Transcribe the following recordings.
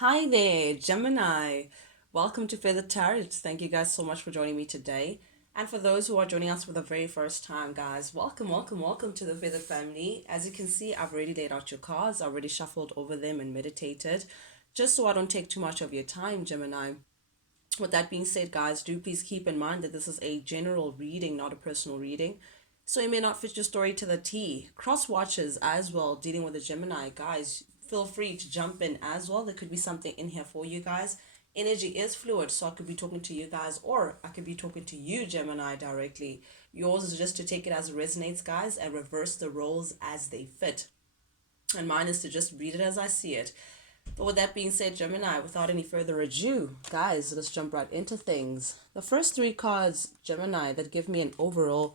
Hi there, Gemini. Welcome to Feather Tarot. Thank you guys so much for joining me today. And for those who are joining us for the very first time, guys, welcome, welcome, welcome to the Feather family. As you can see, I've already laid out your cards, I already shuffled over them and meditated, just so I don't take too much of your time, Gemini. With that being said, guys, do please keep in mind that this is a general reading, not a personal reading. So it may not fit your story to the T. Cross watches as well, dealing with a Gemini. Guys, feel free to jump in as well. There could be something in here for you guys. Energy is fluid, so I could be talking to you guys, or I could be talking to you, Gemini, directly. Yours is just to take it as it resonates, guys, and reverse the roles as they fit. And mine is to just read it as I see it. But with that being said, Gemini, without any further ado, guys, let's jump right into things. The first three cards, Gemini, that give me an overall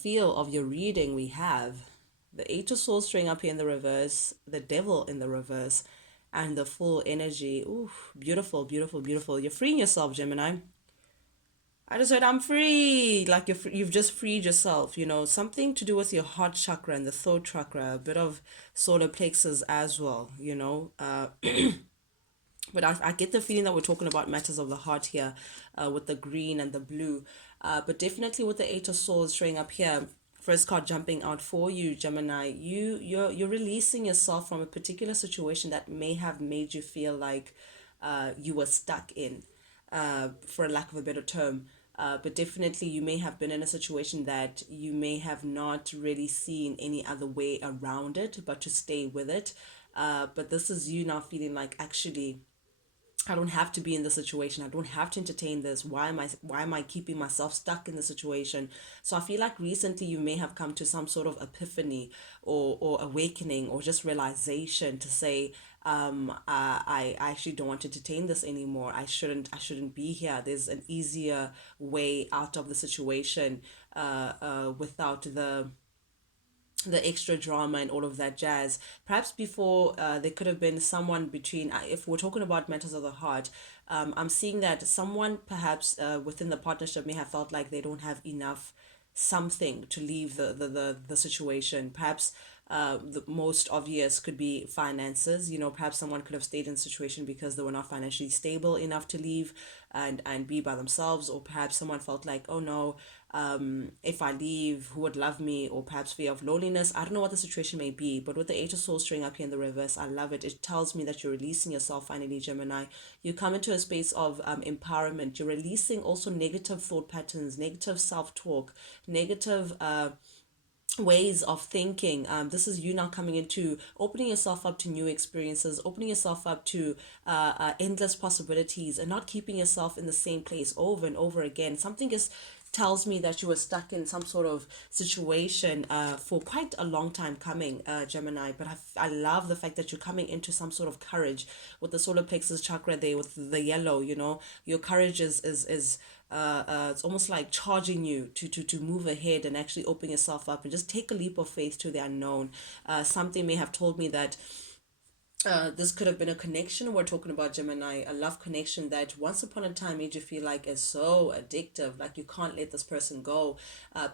feel of your reading, we have the Eight of Swords string up here in the reverse, the Devil in the reverse, and the Full energy. Ooh, beautiful, beautiful, beautiful. You're freeing yourself, Gemini. I just heard I'm free. Like you've just freed yourself, something to do with your heart chakra and the throat chakra, a bit of solar plexus as well, But I get the feeling that we're talking about matters of the heart here, with the green and the blue. But definitely with the Eight of Swords showing up here, first card jumping out for you, Gemini, you're releasing yourself from a particular situation that may have made you feel like you were stuck in, for lack of a better term. But definitely, you may have been in a situation that you may have not really seen any other way around it, but to stay with it. But this is you now feeling like, actually, I don't have to be in the situation. I don't have to entertain this. Why am I keeping myself stuck in the situation? So I feel like recently you may have come to some sort of epiphany, or awakening, or just realization to say, I actually don't want to entertain this anymore. I shouldn't be here. There's an easier way out of the situation, without the extra drama and all of that jazz. Perhaps before, there could have been someone between, if we're talking about matters of the heart, I'm seeing that someone perhaps, within the partnership, may have felt like they don't have enough something to leave the situation. Perhaps, the most obvious could be finances. Perhaps someone could have stayed in a situation because they were not financially stable enough to leave and be by themselves, or perhaps someone felt like, oh no, if I leave, who would love me, or perhaps fear of loneliness. I don't know what the situation may be, but with the Eight of Swords string up here in the reverse, I love it. It tells me that you're releasing yourself finally, Gemini. You come into a space of empowerment. You're releasing also negative thought patterns, negative self talk, negative ways of thinking. This is you now coming into opening yourself up to new experiences, opening yourself up to endless possibilities, and not keeping yourself in the same place over and over again. Something is tells me that you were stuck in some sort of situation, for quite a long time coming, Gemini. But I love the fact that you're coming into some sort of courage with the solar plexus chakra there with the yellow. Your courage is it's almost like charging you to move ahead and actually open yourself up and just take a leap of faith to the unknown. Something may have told me that this could have been a connection. We're talking about, Gemini, a love connection that once upon a time made you feel like is so addictive, like you can't let this person go.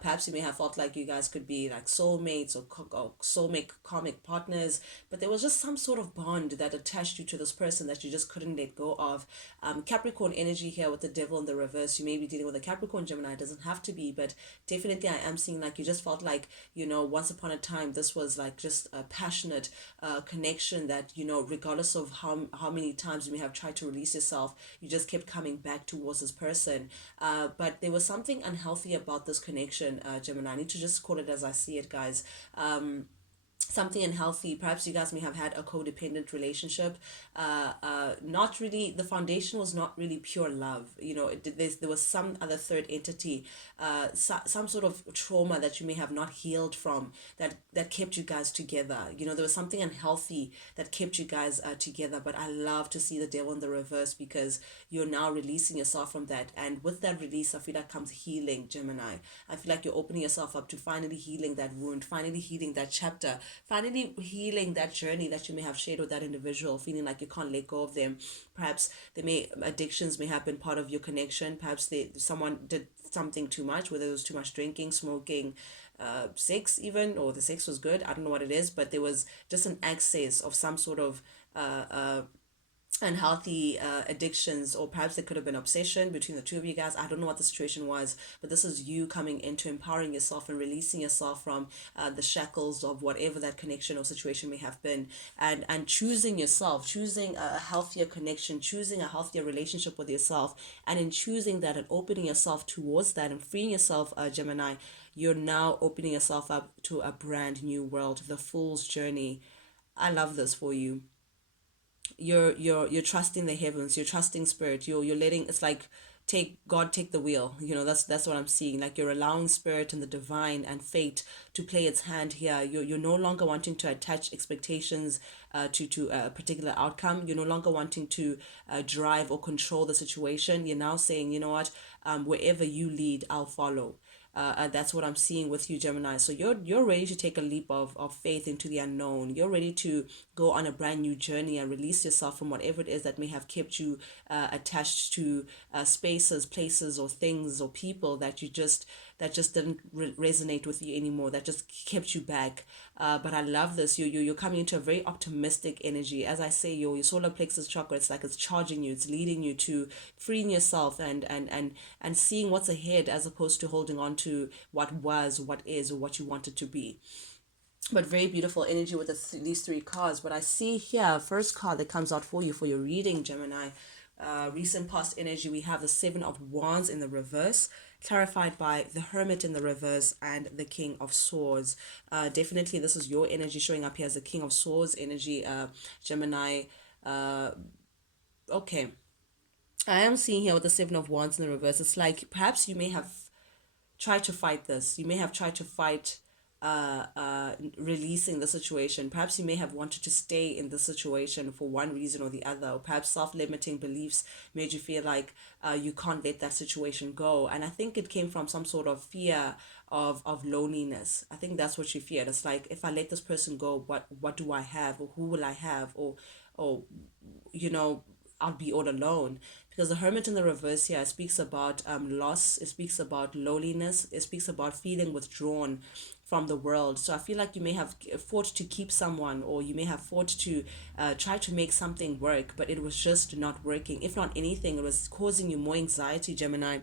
Perhaps you may have felt like you guys could be like soulmates, or soulmate karmic partners, but there was just some sort of bond that attached you to this person that you just couldn't let go of. Capricorn energy here with the Devil in the reverse. You may be dealing with a Capricorn, Gemini. It doesn't have to be, but definitely I am seeing like you just felt like, once upon a time this was like just a passionate connection that, regardless of how many times you may have tried to release yourself, you just kept coming back towards this person. But there was something unhealthy about this connection, Gemini. I need to just call it as I see it, guys. Something unhealthy. Perhaps you guys may have had a codependent relationship. Not really, the foundation was not really pure love. There was some other third entity, some sort of trauma that you may have not healed from, that kept you guys together. There was something unhealthy that kept you guys together. But I love to see the Devil in the reverse, because you're now releasing yourself from that. And with that release, I feel like comes healing, Gemini. I feel like you're opening yourself up to finally healing that wound, finally healing that chapter, finally healing that journey that you may have shared with that individual, feeling like you can't let go of them. Perhaps addictions may have been part of your connection. Perhaps someone did something too much, whether it was too much drinking, smoking, sex even, or the sex was good. I don't know what it is, but there was just an excess of some sort of and healthy addictions, or perhaps there could have been obsession between the two of you guys. I don't know what the situation was, but this is you coming into empowering yourself and releasing yourself from the shackles of whatever that connection or situation may have been, and choosing yourself, choosing a healthier connection, choosing a healthier relationship with yourself, and in choosing that and opening yourself towards that and freeing yourself, Gemini, you're now opening yourself up to a brand new world, the fool's journey. I love this for you. You're trusting the heavens, you're trusting spirit, you're letting, it's like, take the wheel. That's what I'm seeing. Like, you're allowing spirit and the divine and fate to play its hand here. You're no longer wanting to attach expectations to a particular outcome. You're no longer wanting to drive or control the situation. You're now saying, you know what, wherever you lead, I'll follow. That's what I'm seeing with you, Gemini. So you're ready to take a leap of faith into the unknown. You're ready to go on a brand new journey and release yourself from whatever it is that may have kept you attached to spaces, places, or things or people that just didn't resonate with you anymore, that just kept you back. But I love this. You're coming into a very optimistic energy. As I say, your solar plexus chakra, it's like it's charging you, it's leading you to freeing yourself and seeing what's ahead, as opposed to holding on to what was, what is, or what you wanted to be. But very beautiful energy with these three cards. But I see here, first card that comes out for you for your reading, Gemini, recent past energy, we have the Seven of Wands in the reverse, clarified by the Hermit in the reverse and the King of Swords. Definitely this is your energy showing up here as the King of Swords energy, Gemini. Okay, I am seeing here with the Seven of Wands in the reverse, it's like perhaps you may have try to fight this. You may have tried to fight releasing the situation. Perhaps you may have wanted to stay in the situation for one reason or the other, or perhaps self-limiting beliefs made you feel like you can't let that situation go. And I think it came from some sort of fear of loneliness. I think that's what you feared. It's like, if I let this person go, what do I have, or who will I have, or you know, I'll be all alone. Because the Hermit in the reverse here speaks about loss, it speaks about loneliness, it speaks about feeling withdrawn from the world. So I feel like you may have fought to keep someone, or you may have fought to try to make something work, but it was just not working. If not anything, it was causing you more anxiety, Gemini,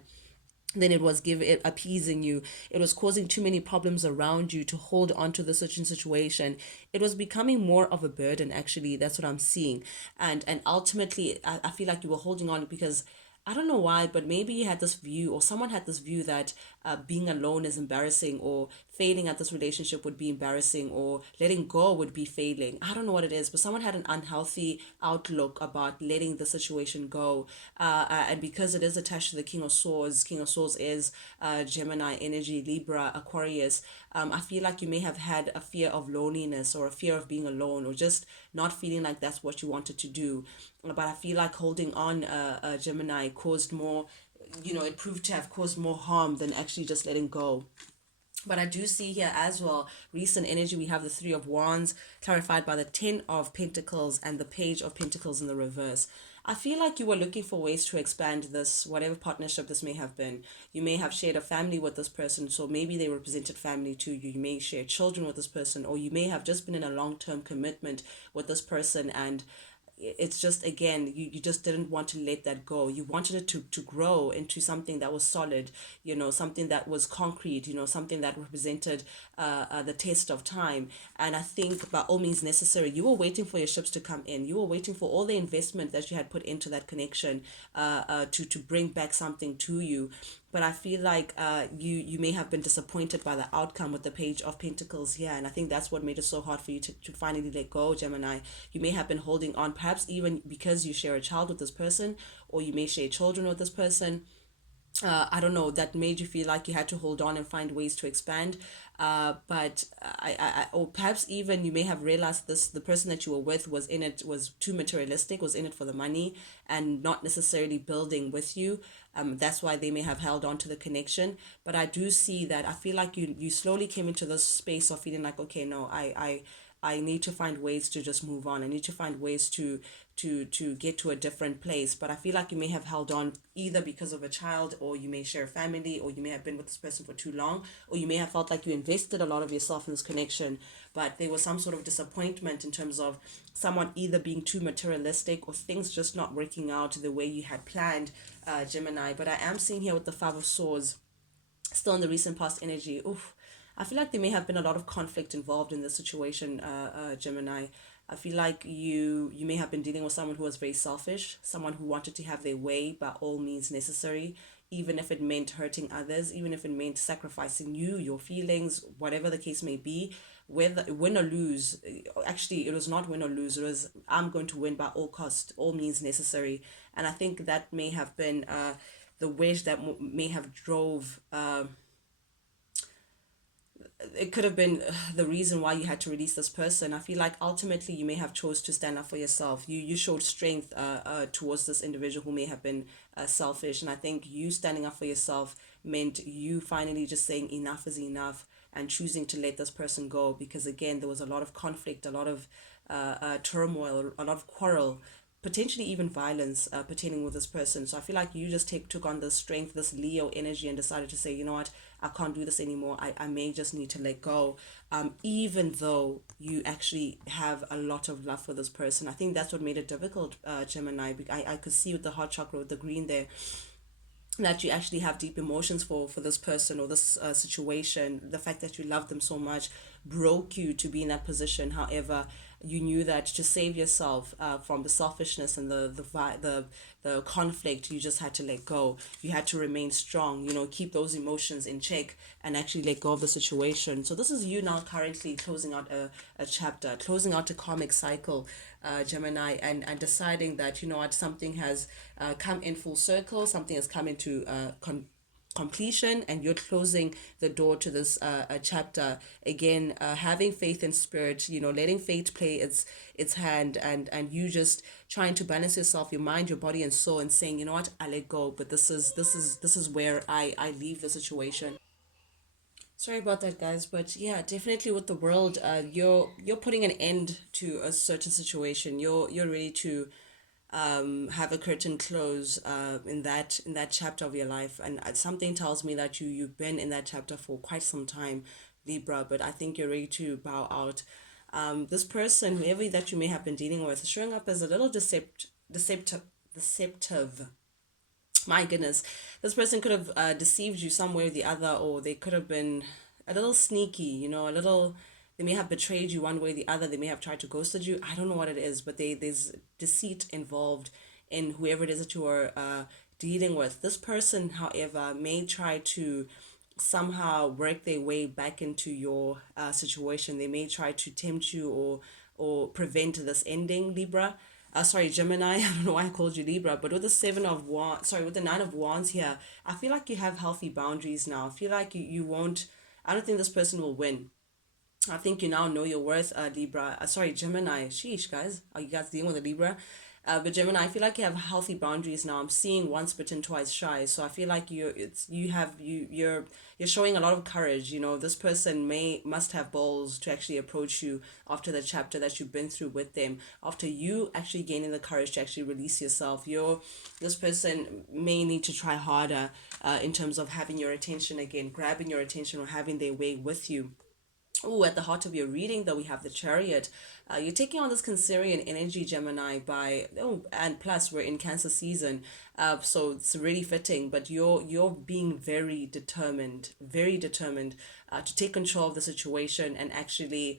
then it was giving it appeasing you. It was causing too many problems around you to hold on to the certain situation. It was becoming more of a burden, actually. That's what I'm seeing. And ultimately, I feel like you were holding on because I don't know why, but maybe you had this view, or someone had this view that being alone is embarrassing, or failing at this relationship would be embarrassing, or letting go would be failing. I don't know what it is, but someone had an unhealthy outlook about letting the situation go. And because it is attached to the King of Swords is Gemini energy, Libra, Aquarius. I feel like you may have had a fear of loneliness, or a fear of being alone, or just not feeling like that's what you wanted to do. But I feel like holding on, Gemini, caused more, it proved to have caused more harm than actually just letting go. But I do see here as well, recent energy, we have the Three of Wands, clarified by the Ten of Pentacles and the Page of Pentacles in the reverse. I feel like you were looking for ways to expand this, whatever partnership this may have been. You may have shared a family with this person, so maybe they represented family to you. You may share children with this person, or you may have just been in a long-term commitment with this person, and it's just, again, you just didn't want to let that go. You wanted it to grow into something that was solid, something that was concrete, something that represented the test of time. And I think by all means necessary, you were waiting for your ships to come in. You were waiting for all the investment that you had put into that connection to bring back something to you. But I feel like you may have been disappointed by the outcome with the Page of Pentacles here. And I think that's what made it so hard for you to finally let go, Gemini. You may have been holding on, perhaps even because you share a child with this person, or you may share children with this person. I don't know, that made you feel like you had to hold on and find ways to expand. But or perhaps even you may have realized this, the person that you were with was too materialistic, was in it for the money and not necessarily building with you. That's why they may have held on to the connection. But I do see that, I feel like you slowly came into this space of feeling like, okay, no, I need to find ways to just move on. I need to find ways to get to a different place. But I feel like you may have held on either because of a child, or you may share a family, or you may have been with this person for too long, or you may have felt like you invested a lot of yourself in this connection, but there was some sort of disappointment in terms of someone either being too materialistic or things just not working out the way you had planned, Gemini. But I am seeing here with the Five of Swords still in the recent past energy. Oof, I feel like there may have been a lot of conflict involved in this situation, Gemini. I feel like you may have been dealing with someone who was very selfish, someone who wanted to have their way by all means necessary, even if it meant hurting others, even if it meant sacrificing you, your feelings, whatever the case may be. Whether win or lose, actually it was not win or lose. It was, I'm going to win by all cost, all means necessary. And I think that may have been the wedge that may have drove it could have been the reason why you had to release this person. I feel like ultimately you may have chose to stand up for yourself. You showed strength towards this individual who may have been selfish, and I think you standing up for yourself meant you finally just saying enough is enough and choosing to let this person go, because again there was a lot of conflict, a lot of turmoil, a lot of quarrel, potentially even violence pertaining with this person. So I feel like you just took on this strength, this Leo energy, and decided to say, you know what, I can't do this anymore. I may just need to let go. Even though you actually have a lot of love for this person. I think that's what made it difficult, Gemini. I could see with the heart chakra, with the green there, that you actually have deep emotions for this person or this situation. The fact that you love them so much broke you to be in that position. However, you knew that to save yourself from the selfishness and the conflict, you just had to let go. You had to remain strong, keep those emotions in check and actually let go of the situation. So this is you now currently closing out a chapter, closing out a karmic cycle, Gemini, and deciding that, you know what, something has come in full circle, something has come into completion, and you're closing the door to this chapter again, having faith in spirit, letting fate play its hand, and you just trying to balance yourself, your mind, your body and soul, and saying, you know what, I let go, but this is where I leave the situation. Sorry about that, guys, but yeah, definitely with the world, you're putting an end to a certain situation. You're ready to have a curtain close in that chapter of your life, and something tells me that you've been in that chapter for quite some time, Libra. But I think you're ready to bow out. This person, whoever that you may have been dealing with, is showing up as a little deceptive. My goodness, this person could have deceived you some way or the other, or they could have been a little sneaky, a little. They may have betrayed you one way or the other. They may have tried to ghost you. I don't know what it is, but there's deceit involved in whoever it is that you are dealing with. This person, however, may try to somehow work their way back into your situation. They may try to tempt you or prevent this ending, Libra. Sorry, Gemini. I don't know why I called you Libra, but with the with the Nine of Wands here, I feel like you have healthy boundaries now. I feel like you won't. I don't think this person will win. I think you now know your worth, Libra. Sorry, Gemini. Sheesh, guys. Are you guys dealing with a Libra? But Gemini, I feel like you have healthy boundaries now. I'm seeing once bitten, twice shy. So I feel like you're showing a lot of courage. This person must have balls to actually approach you after the chapter that you've been through with them. After you actually gaining the courage to actually release yourself, this person may need to try harder in terms of having your attention again, grabbing your attention, or having their way with you. Oh, at the heart of your reading, though, we have the Chariot. You're taking on this Cancerian energy, Gemini, and plus we're in Cancer season, so it's really fitting. But you're being very determined, to take control of the situation and actually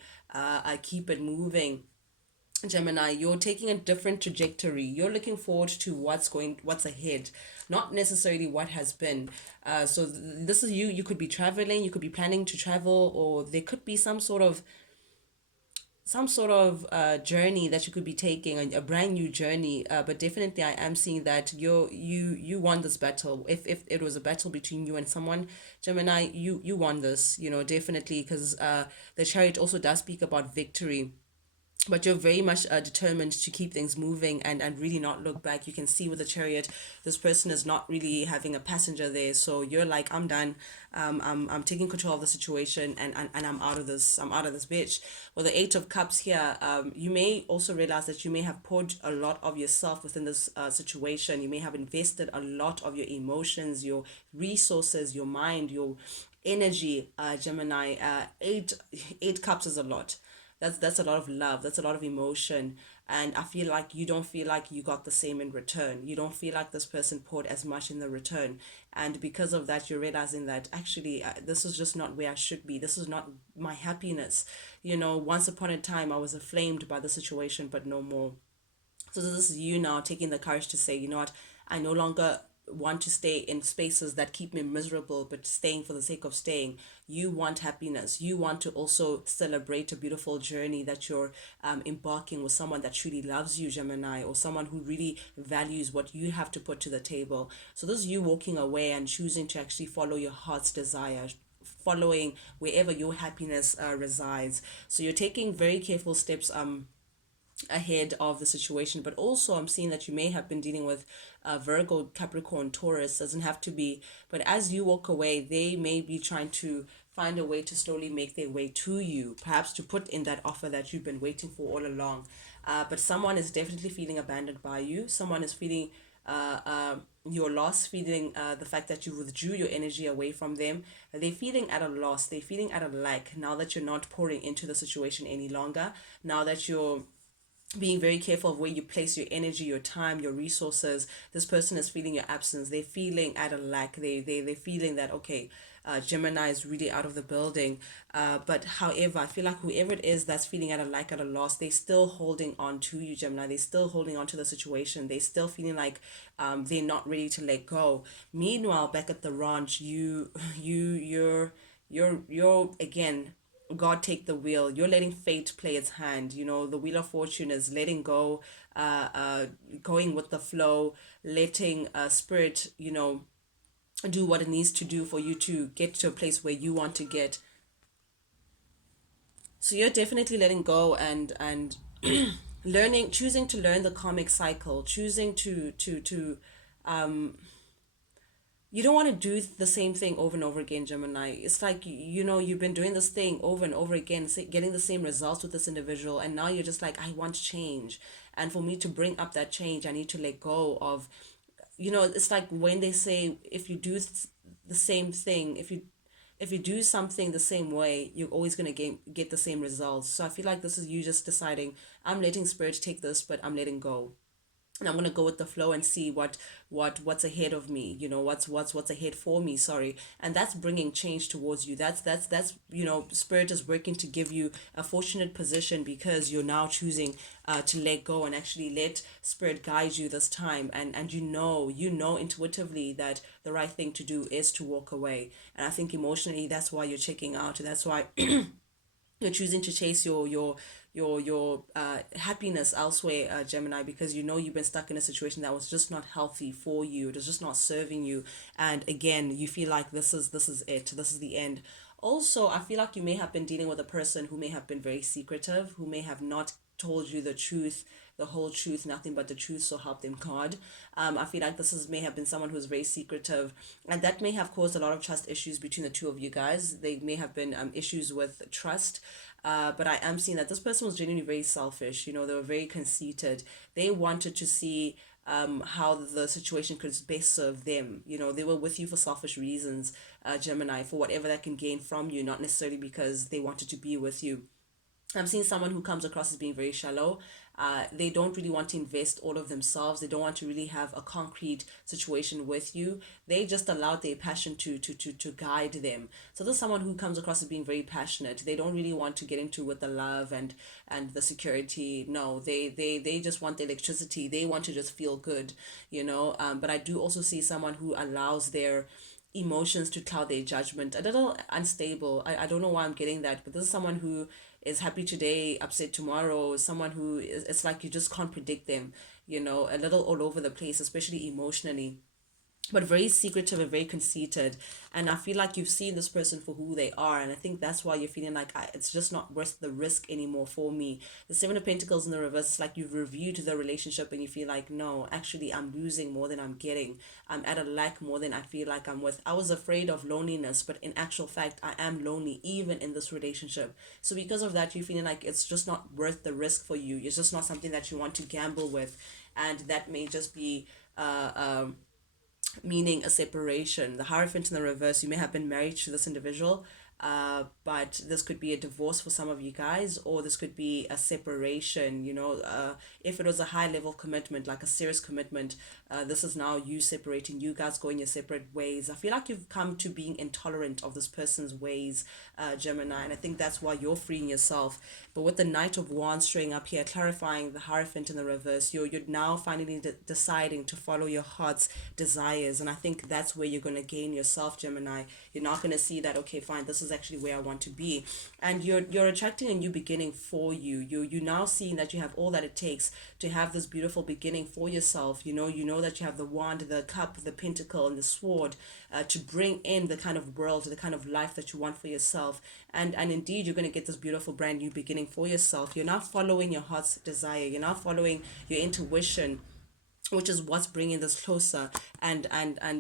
keep it moving. Gemini, you're taking a different trajectory. You're looking forward to what's ahead, not necessarily what has been. So this is you. You could be traveling. You could be planning to travel, or there could be some sort of journey that you could be taking, a brand new journey. But definitely, I am seeing that you won this battle. If it was a battle between you and someone, Gemini, you won this. Definitely, because the Chariot also does speak about victory. but you're very much determined to keep things moving and really not look back. You can see with the chariot, this person is not really having a passenger there. So you're like, I'm done. I'm taking control of the situation, and I'm out of this. I'm out of this bitch. Well, the Eight of Cups here, you may also realize that you may have poured a lot of yourself within this situation. You may have invested a lot of your emotions, your resources, your mind, your energy, Gemini. Eight cups is a lot. That's a lot of love. That's a lot of emotion. And I feel like you don't feel like you got the same in return. You don't feel like this person poured as much in the return. And because of that, you're realizing that actually, this is just not where I should be. This is not my happiness. Once upon a time, I was inflamed by the situation, but no more. So this is you now taking the courage to say, you know what, I no longer want to stay in spaces that keep me miserable, but staying for the sake of staying. You want happiness. You want to also celebrate a beautiful journey that you're embarking with someone that truly loves you, Gemini, or someone who really values what you have to put to the table. So this is you walking away and choosing to actually follow your heart's desire, following wherever your happiness resides. So you're taking very careful steps ahead of the situation. But also I'm seeing that you may have been dealing with Virgo, Capricorn, Taurus. Doesn't have to be, but as you walk away, they may be trying to find a way to slowly make their way to you, perhaps to put in that offer that you've been waiting for all along. But someone is definitely feeling abandoned by you. Someone is feeling your loss, feeling the fact that you withdrew your energy away from them. They're feeling at a loss. They're feeling at a lack now that you're not pouring into the situation any longer. Now that you're being very careful of where you place your energy, your time, your resources. This person is feeling your absence. They're feeling at a lack. They're feeling that, okay, Gemini is really out of the building. But however, I feel like whoever it is that's feeling at a lack, at a loss, they're still holding on to you, Gemini. They're still holding on to the situation. They're still feeling like they're not ready to let go. Meanwhile, back at the ranch, you're again, God take the wheel. You're letting fate play its hand. The wheel of fortune is letting go, going with the flow, letting spirit, do what it needs to do for you to get to a place where you want to get. So you're definitely letting go and learning, choosing to learn the karmic cycle, choosing to you don't want to do the same thing over and over again, Gemini. It's like, you've been doing this thing over and over again, getting the same results with this individual, and now you're just like, I want change. And for me to bring up that change, I need to let go of, it's like when they say, if you do the same thing, if you do something the same way, you're always going to get the same results. So I feel like this is you just deciding, I'm letting spirit take this, but I'm letting go, and I'm gonna go with the flow and see what's ahead of me. What's ahead for me. Sorry, and that's bringing change towards you. That's spirit is working to give you a fortunate position because you're now choosing to let go and actually let spirit guide you this time. And you know intuitively that the right thing to do is to walk away. And I think emotionally that's why you're checking out. That's why you're choosing to chase your happiness elsewhere, Gemini, because you've been stuck in a situation that was just not healthy for you. It was just not serving you, and again, you feel like this is it. This is the end. Also, I feel like you may have been dealing with a person who may have been very secretive, who may have not told you the truth, the whole truth, nothing but the truth, so help them God. I feel like this may have been someone who's very secretive, and that may have caused a lot of trust issues between the two of you guys. They may have been issues with trust. But I am seeing that this person was genuinely very selfish. They were very conceited. They wanted to see how the situation could best serve them. They were with you for selfish reasons, Gemini, for whatever that can gain from you, not necessarily because they wanted to be with you. I'm seeing someone who comes across as being very shallow. They don't really want to invest all of themselves. They don't want to really have a concrete situation with you. They just allowed their passion to guide them. So there's someone who comes across as being very passionate. They don't really want to get into with the love and the security. No, they just want the electricity. They want to just feel good. But I do also see someone who allows their emotions to cloud their judgment. A little unstable. I don't know why I'm getting that, but this is someone who is happy today, upset tomorrow, someone who it's like you just can't predict them, a little all over the place, especially emotionally. but very secretive and very conceited. And I feel like you've seen this person for who they are, and I think that's why you're feeling like it's just not worth the risk anymore for me. The Seven of Pentacles in the reverse is like you've reviewed the relationship and you feel like, no, actually I'm losing more than I'm getting. I'm at a lack more than I feel like I'm with. I was afraid of loneliness, but in actual fact I am lonely even in this relationship. So because of that, you're feeling like it's just not worth the risk for you. It's just not something that you want to gamble with, and that may just be meaning a separation. The Hierophant in the reverse, you may have been married to this individual, but this could be a divorce for some of you guys, or this could be a separation. If it was a high level commitment, like a serious commitment, this is now you separating, you guys going your separate ways. I feel like you've come to being intolerant of this person's ways, Gemini, and I think that's why you're freeing yourself. But with the Knight of Wands showing up here, clarifying the Hierophant in the reverse, you're now finally deciding to follow your heart's desires, and I think that's where you're going to gain yourself, Gemini. You're not going to see that, okay, fine, this is actually where I want to be, and you're attracting a new beginning for you. You're now seeing that you have all that it takes to have this beautiful beginning for yourself. You know that you have the wand, the cup, the pentacle, and the sword, to bring in the kind of world, the kind of life that you want for yourself. And indeed, you're going to get this beautiful brand new beginning for yourself. You're not following your heart's desire. You're not following your intuition, which is what's bringing this closer, and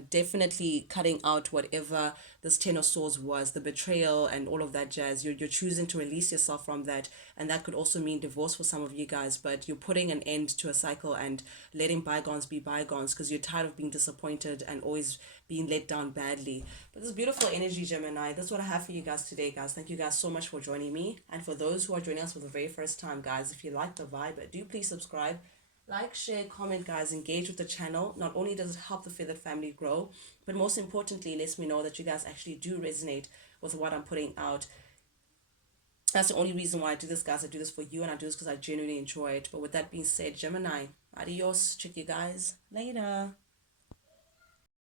definitely cutting out whatever this Ten of Swords was, the betrayal and all of that jazz. You're choosing to release yourself from that, and that could also mean divorce for some of you guys, but you're putting an end to a cycle and letting bygones be bygones, because you're tired of being disappointed and always being let down badly. But this beautiful energy, Gemini, that's what I have for you guys today, guys. Thank you guys so much for joining me, and for those who are joining us for the very first time, guys, if you like the vibe, do please subscribe. Like, share, comment, guys. Engage with the channel. Not only does it help the feathered family grow, but most importantly, lets me know that you guys actually do resonate with what I'm putting out. That's the only reason why I do this, guys. I do this for you, and I do this because I genuinely enjoy it. But with that being said, Gemini, adios. Check you guys later.